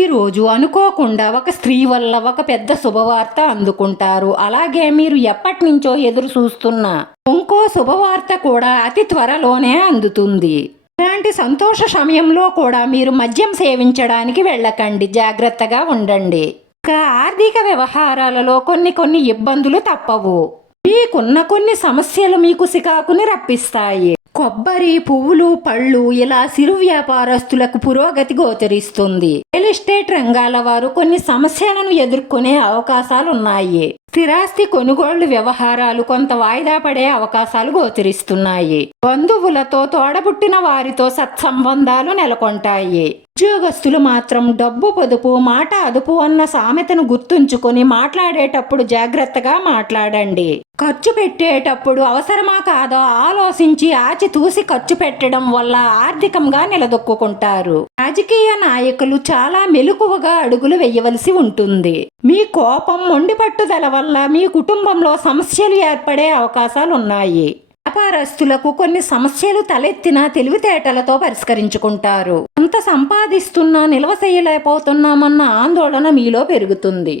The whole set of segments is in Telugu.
ఈ రోజు అనుకోకుండా ఒక స్త్రీ వల్ల ఒక పెద్ద శుభవార్త అందుకుంటారు. అలాగే మీరు ఎప్పటి నుంచో ఎదురు చూస్తున్న ఇంకో శుభవార్త కూడా అతి త్వరలోనే అందుతుంది. ఇలాంటి సంతోష సమయంలో కూడా మీరు మద్యం సేవించడానికి వెళ్ళకండి. జాగ్రత్తగా ఉండండి. ఇంకా ఆర్థిక వ్యవహారాలలో కొన్ని కొన్ని ఇబ్బందులు తప్పవు. మీకున్న కొన్ని సమస్యలు మీకు సికాకుని రప్పిస్తాయి. కొబ్బరి పువ్వులు పళ్ళు ఇలా సిరు వ్యాపారస్తులకు పురోగతి గోచరిస్తుంది. రియల్ ఎస్టేట్ రంగాల వారు కొన్ని సమస్యలను ఎదుర్కొనే అవకాశాలు ఉన్నాయి స్థిరాస్తి కొనుగోళ్ళు వ్యవహారాలు కొంత వాయిదా పడే అవకాశాలు గోచరిస్తున్నాయి. బంధువులతో తోడబుట్టిన వారితో సత్సంబంధాలు నెలకొంటాయి. ఉద్యోగస్తులు మాత్రం డబ్బు పొదుపు మాట అదుపు అన్న సామెతను గుర్తుంచుకొని మాట్లాడేటప్పుడు జాగ్రత్తగా మాట్లాడండి. ఖర్చు పెట్టేటప్పుడు అవసరమా కాదో ఆలోచించి ఆచితూసి ఖర్చు పెట్టడం వల్ల ఆర్థికంగా నిలదొక్కుంటారు రాజకీయ నాయకులు చాలా మెలకువగా అడుగులు వేయవలసి ఉంటుంది. మీ కోపం మొండి పట్టుదల వల్ల మీ కుటుంబంలో సమస్యలు ఏర్పడే అవకాశాలు ఉన్నాయి వ్యాపారస్తులకు కొన్ని సమస్యలు తలెత్తినా తెలివితేటలతో పరిష్కరించుకుంటారు. అంత సంపాదిస్తున్నా నిల్వ చేయలేకపోతున్నామన్న ఆందోళన మీలో పెరుగుతుంది.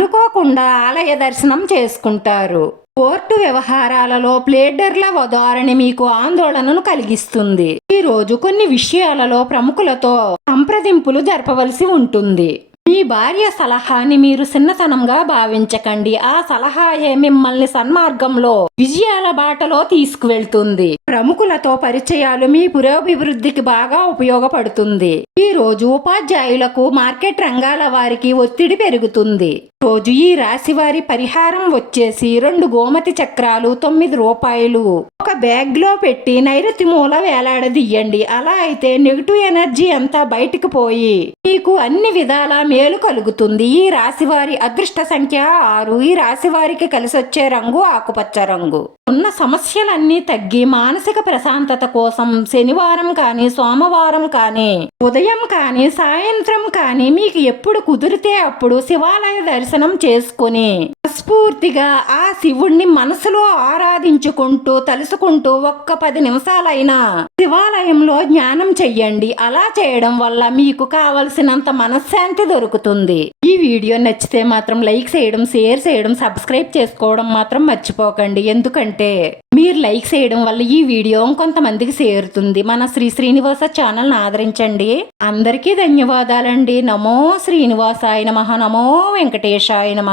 అనుకోకుండా ఆలయ దర్శనం చేసుకుంటారు. కోర్టు వ్యవహారాలలో ప్లేడర్ల ధోరణి మీకు ఆందోళనను కలిగిస్తుంది. ఈ రోజు కొన్ని విషయాలలో ప్రముఖులతో సంప్రదింపులు జరపవలసి ఉంటుంది. మీ భార్య సలహాని మీరు చిన్నతనంగా భావించకండి. ఆ సలహాయే మిమ్మల్ని సన్మార్గంలో విజయాల బాటలో తీసుకువెళ్తుంది. ప్రముఖులతో పరిచయాలు మీ పురోభివృద్ధికి బాగా ఉపయోగపడుతుంది. ఈ రోజు ఉపాధ్యాయులకు మార్కెట్ రంగాల వారికి ఒత్తిడి పెరుగుతుంది. రోజు ఈ రాశి వారి పరిహారం వచ్చేసి రెండు గోమతి చక్రాలు తొమ్మిది రూపాయలు. ఒక బ్యాగ్లో పెట్టి నైరుతి మూల వేలాడదీయండి. అలా అయితే నెగిటివ్ ఎనర్జీ అంతా బయటికి పోయి మీకు అన్ని విధాల మేలు కలుగుతుంది. ఈ రాశి వారి అదృష్ట సంఖ్య ఆరు. ఈ రాశి వారికి కలిసొచ్చే రంగు ఆకుపచ్చ రంగు. ఉన్న సమస్యలన్నీ తగ్గి మానసిక ప్రశాంతత కోసం శనివారం కానీ సోమవారం కానీ ఉదయం కానీ సాయంత్రం కానీ మీకు ఎప్పుడు కుదిరితే అప్పుడు శివాలయ దర్శనం చేసుకుని స్ఫూర్తిగా ఆ శివుణ్ణి మనసులో ఆరాధించుకుంటూ తలుసుకుంటూ ఒక్క పది నిమిషాలైనా శివాలయంలో జ్ఞానం చెయ్యండి. అలా చేయడం వల్ల మీకు కావలసినంత మనశ్శాంతి దొరుకుతుంది. ఈ వీడియో నచ్చితే మాత్రం లైక్ చేయడం షేర్ చేయడం సబ్స్క్రైబ్ చేసుకోవడం మాత్రం మర్చిపోకండి. ఎందుకంటే మీరు లైక్ చేయడం వల్ల ఈ వీడియో కొంతమందికి చేరుతుంది. మన శ్రీ శ్రీనివాస ఛానల్ని ఆదరించండి. అందరికీ ధన్యవాదాలండి. నమో శ్రీనివాసాయ నమ. నమో వెంకటేశాయ నమ.